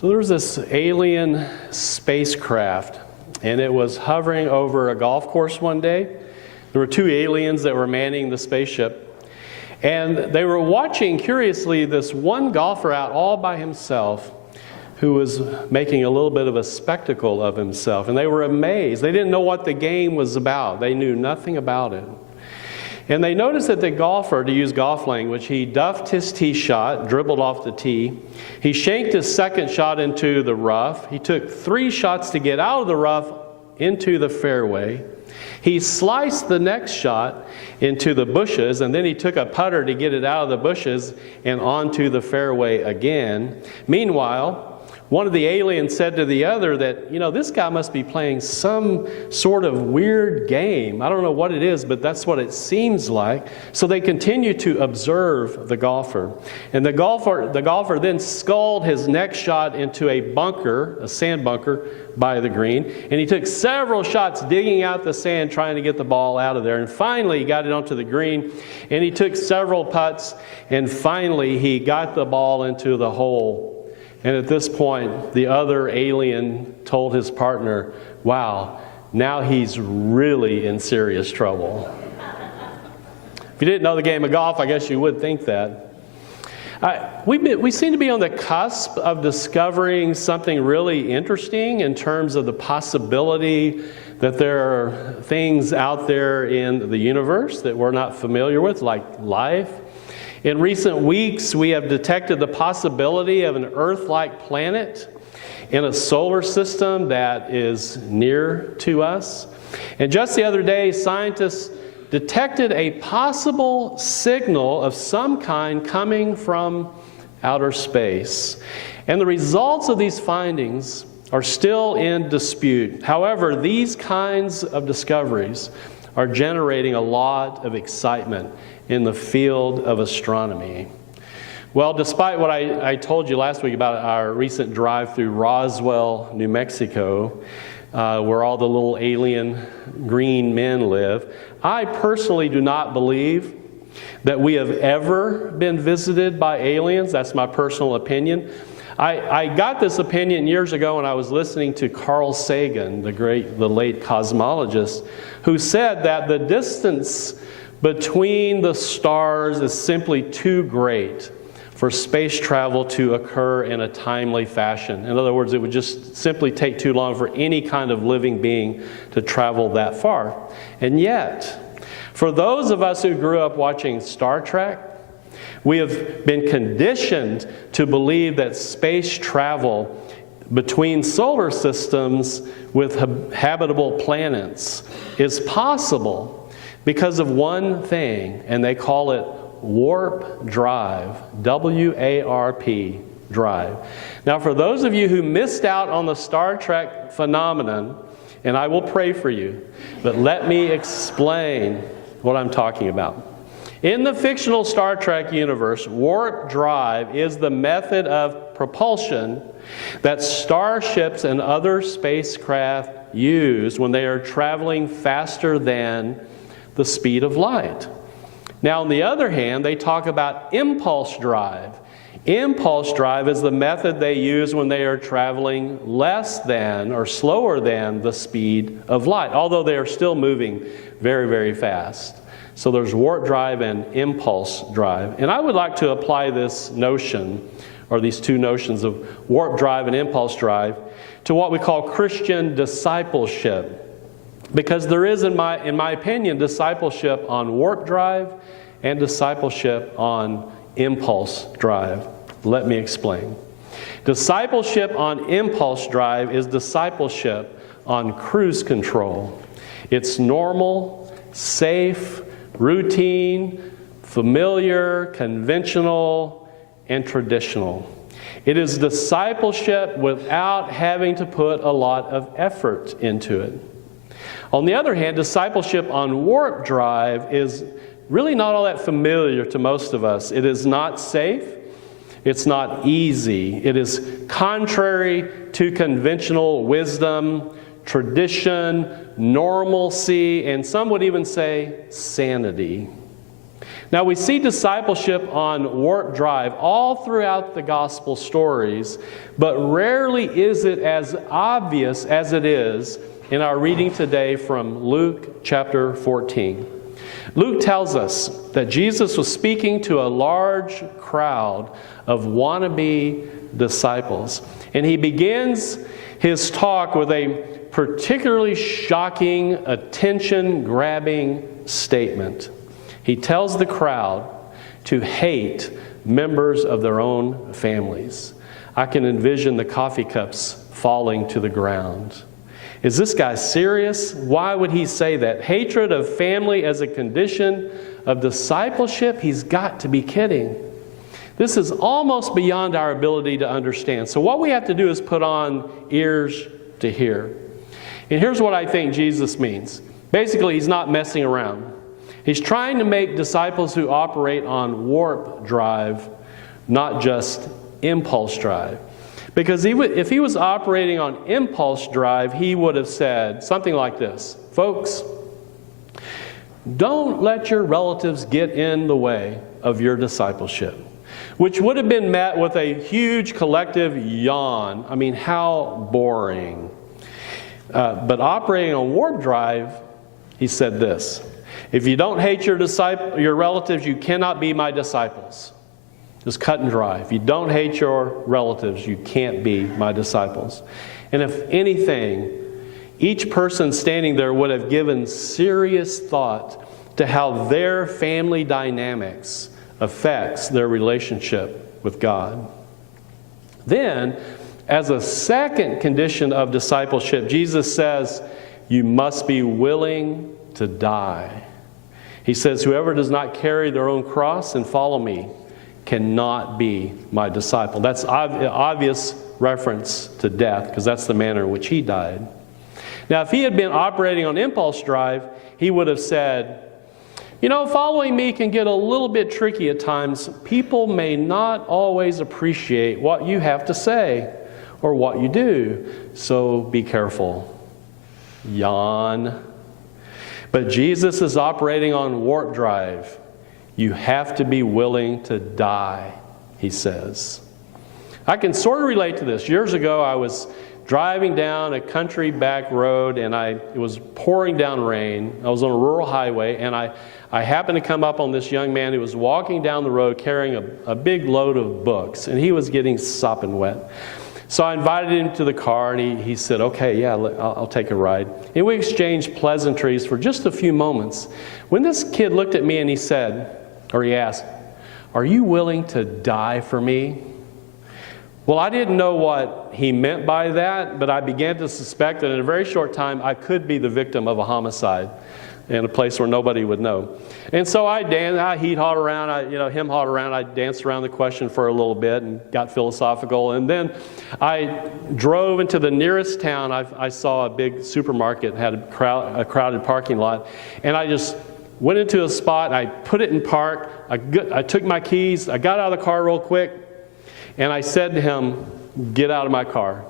So there was this alien spacecraft, and it was hovering over a golf course one day. There were two aliens that were manning the spaceship, and they were watching curiously this one golfer out all by himself who was making a little bit of a spectacle of himself. And they were amazed. They didn't know what the game was about. They knew nothing about it. And they noticed that the golfer, to use golf language, he duffed his tee shot, dribbled off the tee. He shanked his second shot into the rough. He took 3 shots to get out of the rough into the fairway. He sliced the next shot into the bushes, and then he took a putter to get it out of the bushes and onto the fairway again. Meanwhile, one of the aliens said to the other that, this guy must be playing some sort of weird game. I don't know what it is, but that's what it seems like. So they continue to observe the golfer. And the golfer then sculled his next shot into a bunker, a sand bunker, by the green. And he took several shots digging out the sand, trying to get the ball out of there. And finally, he got it onto the green. And he took several putts. And finally, he got the ball into the hole. And at this point, the other alien told his partner, wow, now he's really in serious trouble. If you didn't know the game of golf, I guess you would think that. We seem to be on the cusp of discovering something really interesting in terms of the possibility that there are things out there in the universe that we're not familiar with, like life. In recent weeks, we have detected the possibility of an Earth-like planet in a solar system that is near to us. And just the other day, scientists detected a possible signal of some kind coming from outer space. And the results of these findings are still in dispute. However, these kinds of discoveries are generating a lot of excitement in the field of astronomy. Well, despite what I told you last week about our recent drive through Roswell, New Mexico, where all the little alien green men live, I personally do not believe that we have ever been visited by aliens. That's my personal opinion. I got this opinion years ago when I was listening to Carl Sagan, the late cosmologist, who said that the distance between the stars is simply too great for space travel to occur in a timely fashion. In other words, it would just simply take too long for any kind of living being to travel that far. And yet, for those of us who grew up watching Star Trek, we have been conditioned to believe that space travel between solar systems with habitable planets is possible because of one thing, and they call it warp drive, W-A-R-P, drive. Now, for those of you who missed out on the Star Trek phenomenon, and I will pray for you, but let me explain what I'm talking about. In the fictional Star Trek universe, warp drive is the method of propulsion that starships and other spacecraft use when they are traveling faster than the speed of light. Now, on the other hand, they talk about impulse drive. Impulse drive is the method they use when they are traveling less than or slower than the speed of light, although they are still moving very, very fast. So there's warp drive and impulse drive. And I would like to apply this notion, or these two notions of warp drive and impulse drive, to what we call Christian discipleship. Because there is, in my opinion, discipleship on warp drive and discipleship on impulse drive. Let me explain. Discipleship on impulse drive is discipleship on cruise control. It's normal, safe, routine, familiar, conventional, and traditional. It is discipleship without having to put a lot of effort into it. On the other hand, discipleship on warp drive is really not all that familiar to most of us. It is not safe. It's not easy. It is contrary to conventional wisdom, tradition, normalcy, and some would even say sanity. Now, we see discipleship on warp drive all throughout the gospel stories, but rarely is it as obvious as it is in our reading today from Luke chapter 14. Luke tells us that Jesus was speaking to a large crowd of wannabe disciples, and he begins his talk with a particularly shocking, attention-grabbing statement. He tells the crowd to hate members of their own families. I can envision the coffee cups falling to the ground. Is this guy serious? Why would he say that? Hatred of family as a condition of discipleship? He's got to be kidding. This is almost beyond our ability to understand. So what we have to do is put on ears to hear. And here's what I think Jesus means. Basically, he's not messing around. He's trying to make disciples who operate on warp drive, not just impulse drive. Because if he was operating on impulse drive, he would have said something like this: folks, don't let your relatives get in the way of your discipleship. Which would have been met with a huge collective yawn. I mean, how boring. But operating on warp drive, he said this: if you don't hate your relatives, you cannot be my disciples. Just cut and dry. If you don't hate your relatives, you can't be my disciples. And if anything, each person standing there would have given serious thought to how their family dynamics affects their relationship with God. Then, as a second condition of discipleship, Jesus says, you must be willing to die. He says, whoever does not carry their own cross and follow me cannot be my disciple. That's obvious reference to death, because that's the manner in which he died. Now, if he had been operating on impulse drive, he would have said, you know, following me can get a little bit tricky at times. People may not always appreciate what you have to say or what you do, so be careful. Yawn. But Jesus is operating on warp drive. You have to be willing to die, he says. I can sort of relate to this. Years ago, I was driving down a country back road, and it was pouring down rain. I was on a rural highway, and I happened to come up on this young man who was walking down the road carrying a big load of books, and he was getting sopping wet. So I invited him to the car, and he said, okay, yeah, I'll take a ride. And we exchanged pleasantries for just a few moments. When this kid looked at me and he asked, are you willing to die for me? Well, I didn't know what he meant by that, but I began to suspect that in a very short time I could be the victim of a homicide in a place where nobody would know. And so he'd hauled around, him hauled around, I danced around the question for a little bit and got philosophical. And then I drove into the nearest town. I saw a big supermarket, had a crowded parking lot, and I just went into a spot, I put it in park, I took my keys, I got out of the car real quick, and I said to him, get out of my car.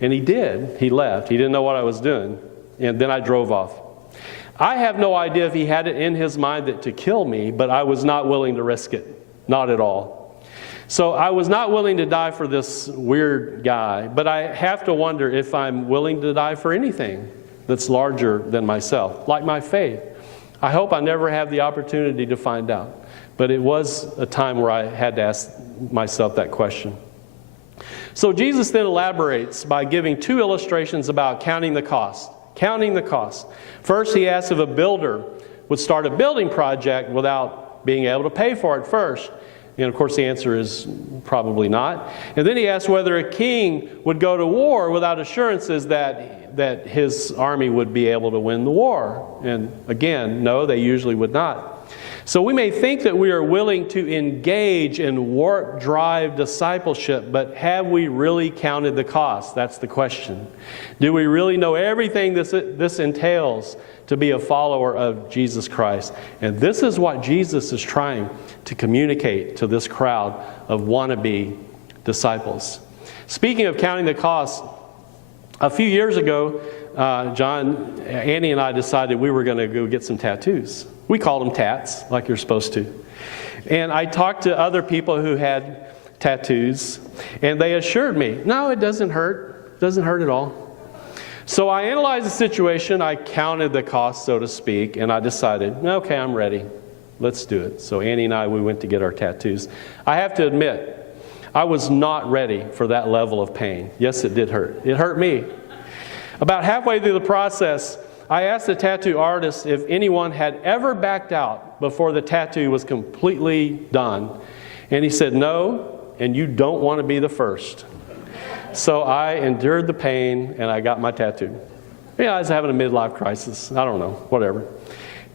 And he did. He left. He didn't know what I was doing. And then I drove off. I have no idea if he had it in his mind to kill me, but I was not willing to risk it. Not at all. So I was not willing to die for this weird guy, but I have to wonder if I'm willing to die for anything that's larger than myself, like my faith. I hope I never have the opportunity to find out. But it was a time where I had to ask myself that question. So Jesus then elaborates by giving two illustrations about counting the cost. Counting the cost. First, he asks if a builder would start a building project without being able to pay for it first. And of course the answer is probably not. And then he asks whether a king would go to war without assurances that his army would be able to win the war. And again, no, they usually would not. So we may think that we are willing to engage in warp drive discipleship, but have we really counted the cost? That's the question. Do we really know everything this entails to be a follower of Jesus Christ? And this is what Jesus is trying to communicate to this crowd of wannabe disciples. Speaking of counting the cost, a few years ago, Annie and I decided we were going to go get some tattoos. We called them tats, like you're supposed to. And I talked to other people who had tattoos, and they assured me, no, it doesn't hurt. It doesn't hurt at all. So I analyzed the situation. I counted the cost, so to speak, and I decided, okay, I'm ready. Let's do it. So Annie and I, we went to get our tattoos. I have to admit, I was not ready for that level of pain. Yes, it did hurt. It hurt me. About halfway through the process, I asked the tattoo artist if anyone had ever backed out before the tattoo was completely done. And he said, no, and you don't want to be the first. So I endured the pain, and I got my tattoo. I was having a midlife crisis. I don't know, whatever.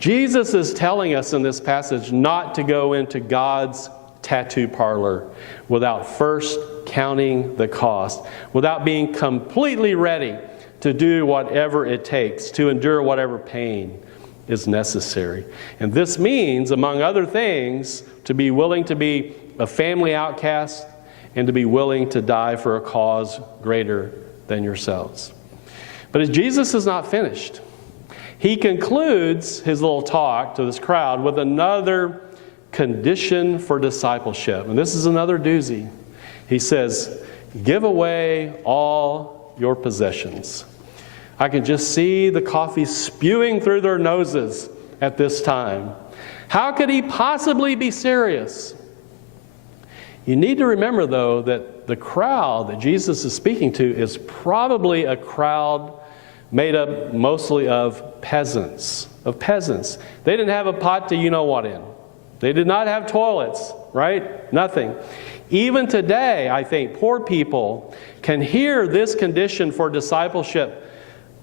Jesus is telling us in this passage not to go into God's tattoo parlor without first counting the cost, without being completely ready to do whatever it takes, to endure whatever pain is necessary. And this means, among other things, to be willing to be a family outcast and to be willing to die for a cause greater than yourselves. But as Jesus is not finished, he concludes his little talk to this crowd with another condition for discipleship. And this is another doozy. He says, give away all your possessions. I can just see the coffee spewing through their noses at this time. How could he possibly be serious? You need to remember, though, that the crowd that Jesus is speaking to is probably a crowd made up mostly of peasants. They didn't have a pot to you-know-what in. They did not have toilets, right? Nothing. Even today, I think, poor people can hear this condition for discipleship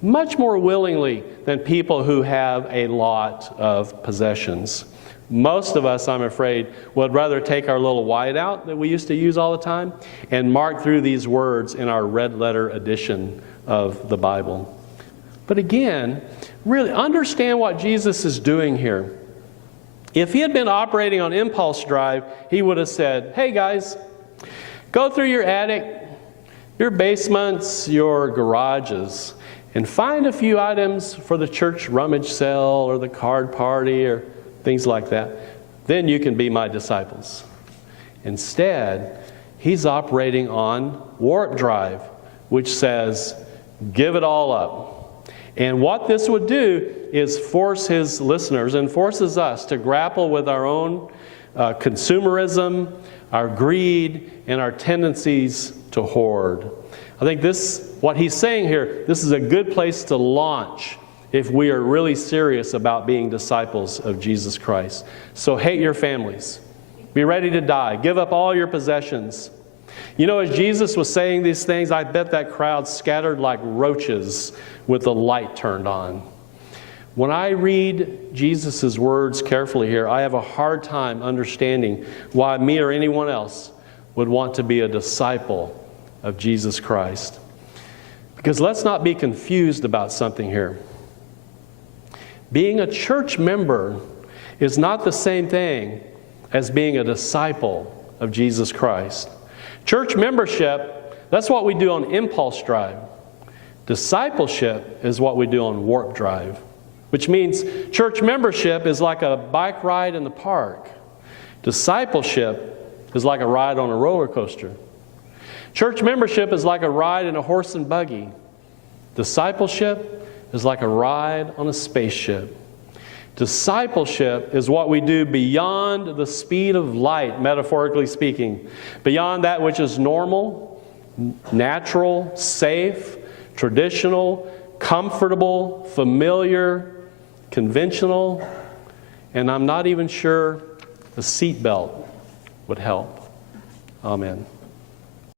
much more willingly than people who have a lot of possessions. Most of us, I'm afraid, would rather take our little whiteout that we used to use all the time and mark through these words in our red letter edition of the Bible. But again, really understand what Jesus is doing here. If he had been operating on impulse drive, he would have said, hey guys, go through your attic, your basements, your garages, and find a few items for the church rummage sale or the card party or things like that. Then you can be my disciples. Instead, he's operating on warp drive, which says, give it all up. And what this would do is force his listeners and forces us to grapple with our own consumerism, our greed, and our tendencies to hoard. I think what he's saying here, this is a good place to launch if we are really serious about being disciples of Jesus Christ. So hate your families. Be ready to die. Give up all your possessions. You know, as Jesus was saying these things, I bet that crowd scattered like roaches with the light turned on. When I read Jesus' words carefully here, I have a hard time understanding why me or anyone else would want to be a disciple of Jesus Christ. Because let's not be confused about something here. Being a church member is not the same thing as being a disciple of Jesus Christ. Church membership, that's what we do on impulse drive. Discipleship is what we do on warp drive, which means church membership is like a bike ride in the park. Discipleship is like a ride on a roller coaster. Church membership is like a ride in a horse and buggy. Discipleship is like a ride on a spaceship. Discipleship is what we do beyond the speed of light, metaphorically speaking, beyond that which is normal, natural, safe, traditional, comfortable, familiar, conventional, and I'm not even sure a seatbelt would help. Amen.